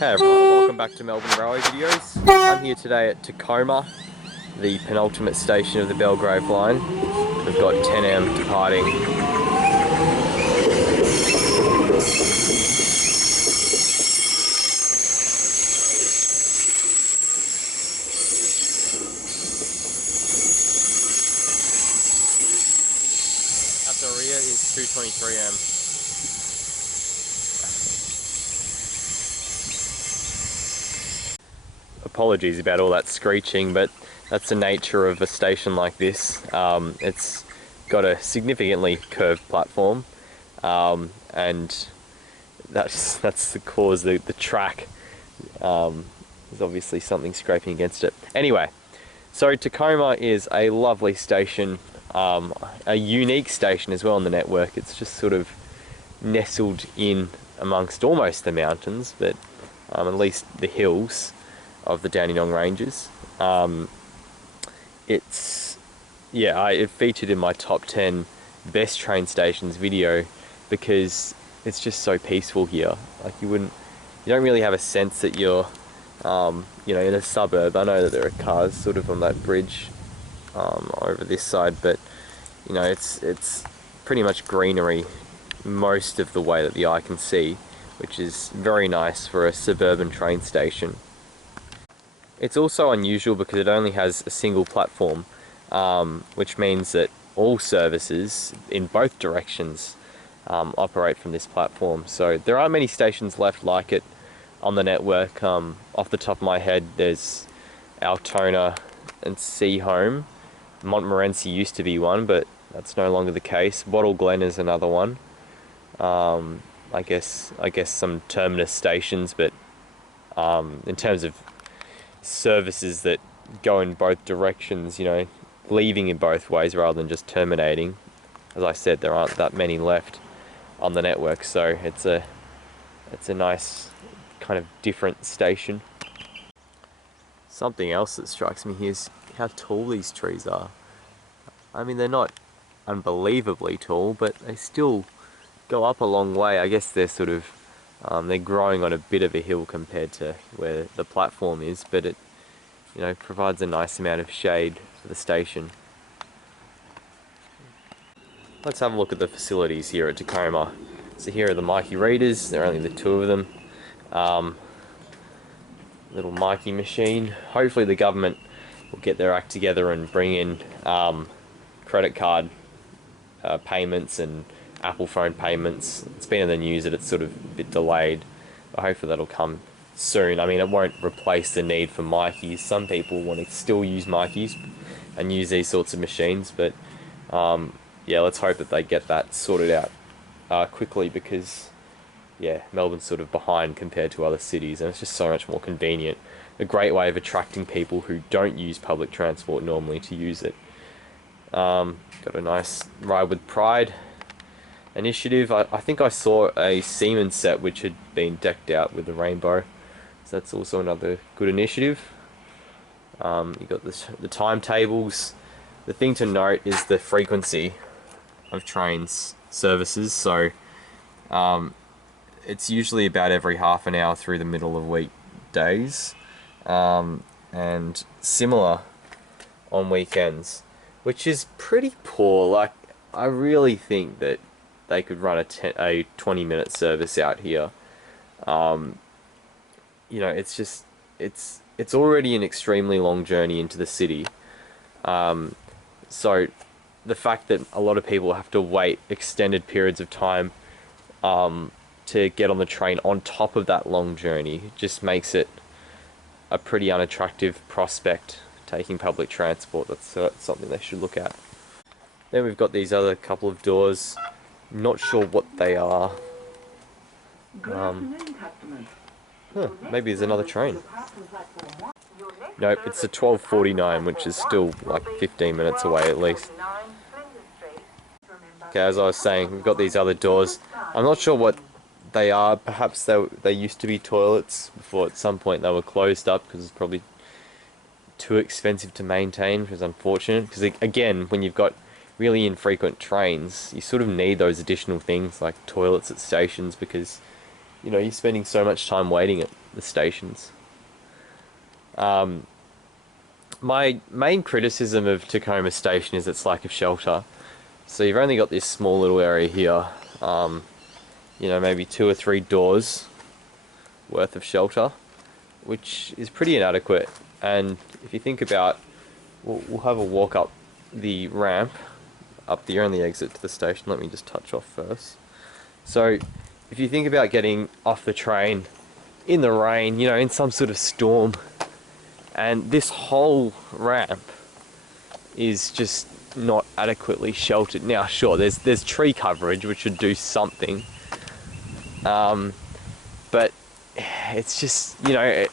Hey everyone, welcome back to Melbourne Railway Videos. I'm here today at Tecoma, the penultimate station of the Belgrave line. We've got 10am departing. At the rear is 2:23am. Apologies about all that screeching, but that's the nature of a station like this. It's got a significantly curved platform, and that's the cause. The track is obviously something scraping against it. Anyway, so Tecoma is a lovely station, a unique station as well on the network. It's just sort of nestled in amongst almost the mountains, but at least the hills of the Dandenongs ranges. It featured in my top 10 best train stations video because it's just so peaceful here. Like you don't really have a sense that you're in a suburb. I know that there are cars sort of on that bridge over this side, but it's pretty much greenery most of the way that the eye can see, which is very nice for a suburban train station. It's also unusual because it only has a single platform, which means that all services in both directions operate from this platform. So there aren't many stations left like it on the network. Off the top of my head, there's Altona and Seaholme. Montmorency used to be one, but that's no longer the case. Wattle Glen is another one. I guess some terminus stations, but in terms of services that go in both directions, leaving in both ways rather than just terminating. As I said, there aren't that many left on the network, so it's a nice kind of different station. Something else that strikes me here is how tall these trees are. I mean, they're not unbelievably tall, but they still go up a long way. I guess they're sort of they're growing on a bit of a hill compared to where the platform is, but it provides a nice amount of shade for the station. Let's have a look at the facilities here at Tecoma. So here are the Mikey readers. There are only the two of them. Little Mikey machine. Hopefully the government will get their act together and bring in credit card payments and Apple phone payments. It's been in the news that it's sort of a bit delayed, but hopefully that'll come soon. I mean, it won't replace the need for Mikeys. Some people want to still use Mikeys and use these sorts of machines, but let's hope that they get that sorted out quickly, because Melbourne's sort of behind compared to other cities, and it's just so much more convenient. A great way of attracting people who don't use public transport normally to use it. Got a nice Ride with Pride initiative. I think I saw a Siemens set which had been decked out with a rainbow, so that's also another good initiative. You got the timetables. The thing to note is the frequency of trains services. So it's usually about every half an hour through the middle of weekdays, and similar on weekends, which is pretty poor. Like, I really think that they could run a 20-minute service out here. It's already an extremely long journey into the city. So the fact that a lot of people have to wait extended periods of time to get on the train on top of that long journey just makes it a pretty unattractive prospect, taking public transport. That's something they should look at. Then we've got these other couple of doors. Not sure what they are. Maybe there's another train. Nope, it's the 12:49, which is still like 15 minutes away at least. Okay, as I was saying, we've got these other doors. I'm not sure what they are. Perhaps they used to be toilets before at some point they were closed up because it's probably too expensive to maintain, which is unfortunate. Because again, when you've got really infrequent trains, you sort of need those additional things like toilets at stations, because you're spending so much time waiting the stations. My main criticism of Tecoma Station is its lack of shelter. So you've only got this small little area here, you know, maybe 2 or 3 doors worth of shelter, which is pretty inadequate. And if you think about, we'll have a walk up the ramp, up the only exit to the station. Let me just touch off first. So if you think about getting off the train in the rain, you know, in some sort of storm, and this whole ramp is just not adequately sheltered. Now, sure, there's tree coverage which would do something, but it's just, you know,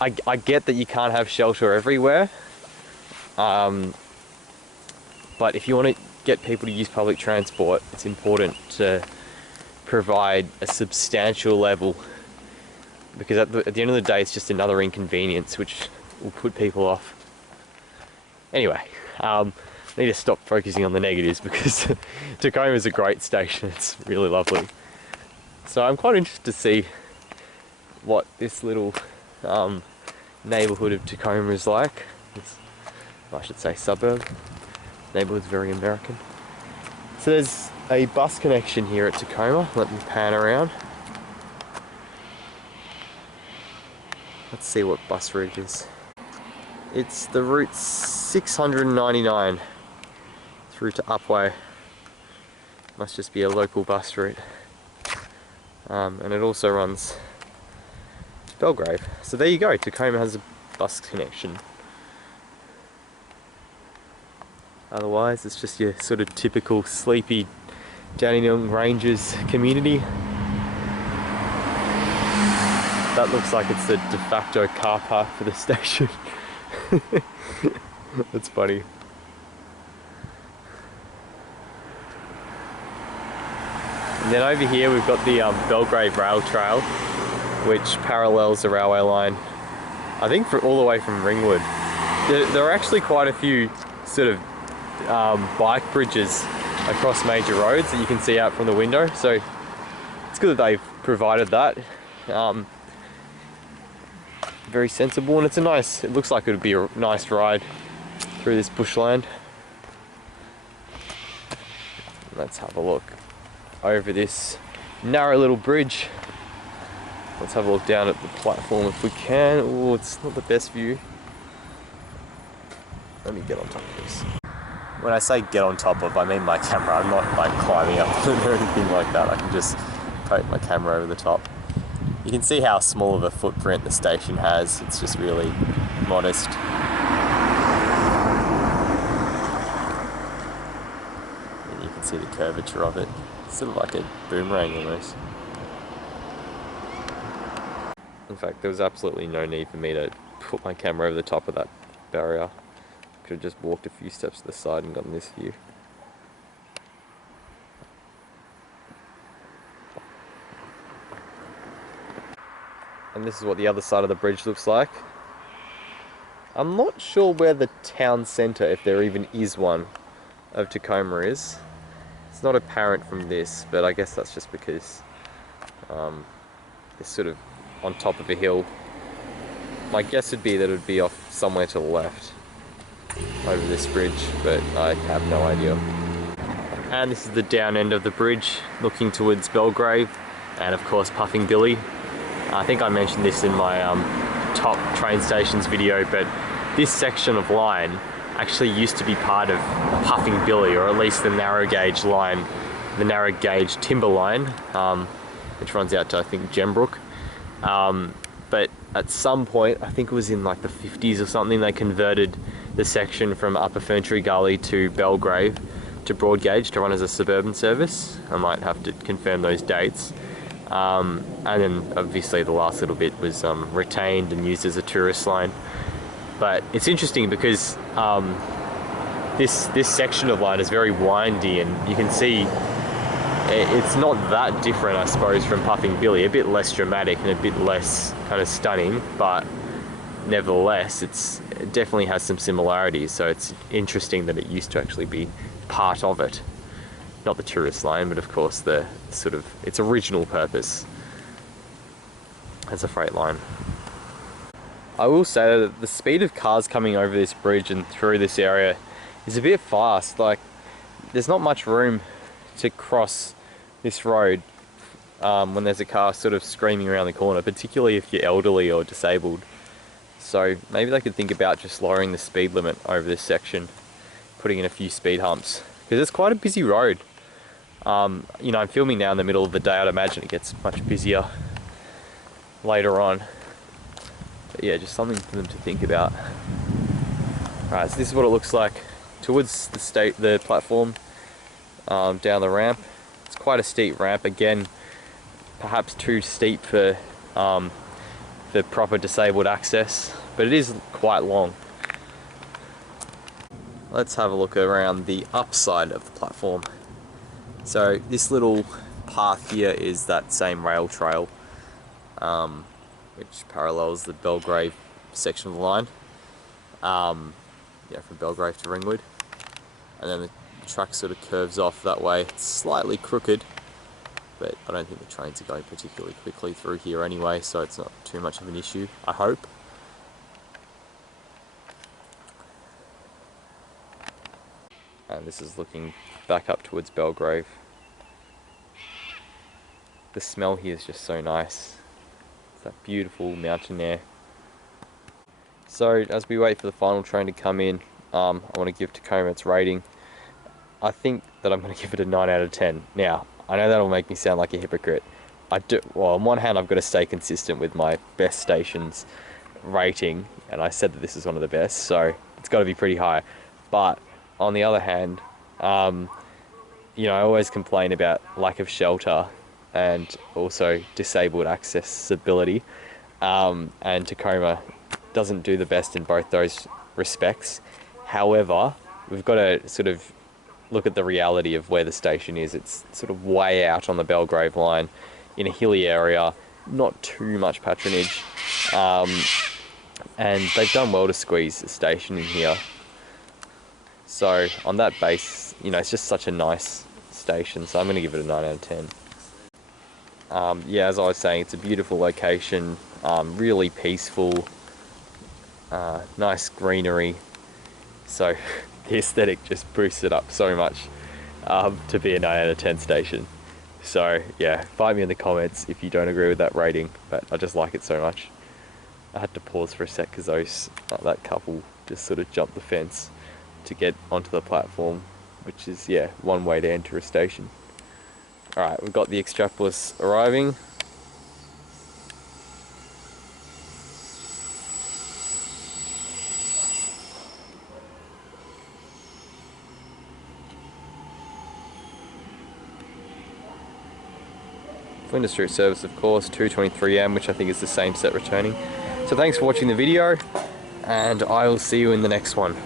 I get that you can't have shelter everywhere, but if you want to get people to use public transport, it's important to provide a substantial level, because at the end of the day, it's just another inconvenience which will put people off. Anyway, I need to stop focusing on the negatives, because Tecoma is a great station. It's really lovely. So I'm quite interested to see what this little neighbourhood of Tecoma is like. I should say suburb. Neighbourhood's very American. So there's a bus connection here at Tecoma. Let me pan around. Let's see what bus route it is. It's the route 699 through to Upwey. Must just be a local bus route. And it also runs to Belgrave. So there you go, Tecoma has a bus connection. Otherwise, it's just your sort of typical sleepy Dandenongs Rangers community. That looks like it's the de facto car park for the station. That's funny. And then over here we've got the Belgrave Rail Trail, which parallels the railway line, I think, for all the way from Ringwood. There are actually quite a few sort of bike bridges across major roads that you can see out from the window, so it's good that they've provided that. Very sensible, and it looks like it would be a nice ride through this bushland. Let's have a look over this narrow little bridge. Let's have a look down at the platform if we can. Oh, it's not the best view. Let me get on top of this. When I say get on top of, I mean my camera. I'm not like climbing up or anything like that. I can just poke my camera over the top. You can see how small of a footprint the station has. It's just really modest. And you can see the curvature of it. It's sort of like a boomerang almost. In fact, there was absolutely no need for me to put my camera over the top of that barrier. I could have just walked a few steps to the side and gotten this view. And this is what the other side of the bridge looks like. I'm not sure where the town centre, if there even is one, of Tecoma is. It's not apparent from this, but I guess that's just because it's sort of on top of a hill. My guess would be that it would be off somewhere to the left over this bridge, but I have no idea. And this is the down end of the bridge looking towards Belgrave, and of course Puffing Billy. I think I mentioned this in my top train stations video, but this section of line actually used to be part of Puffing Billy, or at least the narrow gauge line, the narrow gauge timber line, which runs out to, I think, Gembrook. But at some point, I think it was in like the 50s or something, they converted the section from Upper Ferntree Gully to Belgrave to broad gauge to run as a suburban service. I might have to confirm those dates. And then obviously the last little bit was retained and used as a tourist line. But it's interesting because this section of line is very windy, and you can see it's not that different, I suppose, from Puffing Billy. A bit less dramatic and a bit less kind of stunning, but nevertheless it definitely has some similarities. So it's interesting that it used to actually be part of it. Not the tourist line, but of course the sort of its original purpose. It's a freight line. I will say that the speed of cars coming over this bridge and through this area is a bit fast. Like, there's not much room to cross this road when there's a car sort of screaming around the corner, particularly if you're elderly or disabled. So maybe they could think about just lowering the speed limit over this section, putting in a few speed humps, because it's quite a busy road. You know, I'm filming now in the middle of the day. I'd imagine it gets much busier later on. But yeah, just something for them to think about. Right, so this is what it looks like towards the platform, down the ramp. It's quite a steep ramp, again, perhaps too steep for proper disabled access, but it is quite long. Let's have a look around the upside of the platform. So this little path here is that same rail trail, which parallels the Belgrave section of the line, yeah, from Belgrave to Ringwood, and then the track sort of curves off that way. It's slightly crooked, but I don't think the trains are going particularly quickly through here anyway, so it's not too much of an issue, I hope. And this is looking back up towards Belgrave. The smell here is just so nice. It's that beautiful mountain air. So as we wait for the final train to come in, I want to give Tecoma its rating. I think that I'm going to give it a 9 out of 10. Now, I know that'll make me sound like a hypocrite. Well, on one hand, I've got to stay consistent with my best stations rating, and I said that this is one of the best, so it's got to be pretty high. But on the other hand, you know, I always complain about lack of shelter and also disabled accessibility, and Tecoma doesn't do the best in both those respects. However, we've got to sort of look at the reality of where the station is. It's sort of way out on the Belgrave line in a hilly area, not too much patronage, and they've done well to squeeze the station in here. So on that base, you know, it's just such a nice station, so I'm going to give it a 9 out of 10. Yeah, as I was saying, it's a beautiful location, really peaceful, nice greenery, so the aesthetic just boosts it up so much to be a 9 out of 10 station. So yeah, fight me in the comments if you don't agree with that rating, but I just like it so much. I had to pause for a sec because that couple just sort of jumped the fence to get onto the platform, which is, yeah, one way to enter a station. Alright, we've got the Extrapolis arriving. Flinders Street service, of course, 2:23 am, which I think is the same set returning. So thanks for watching the video, and I will see you in the next one.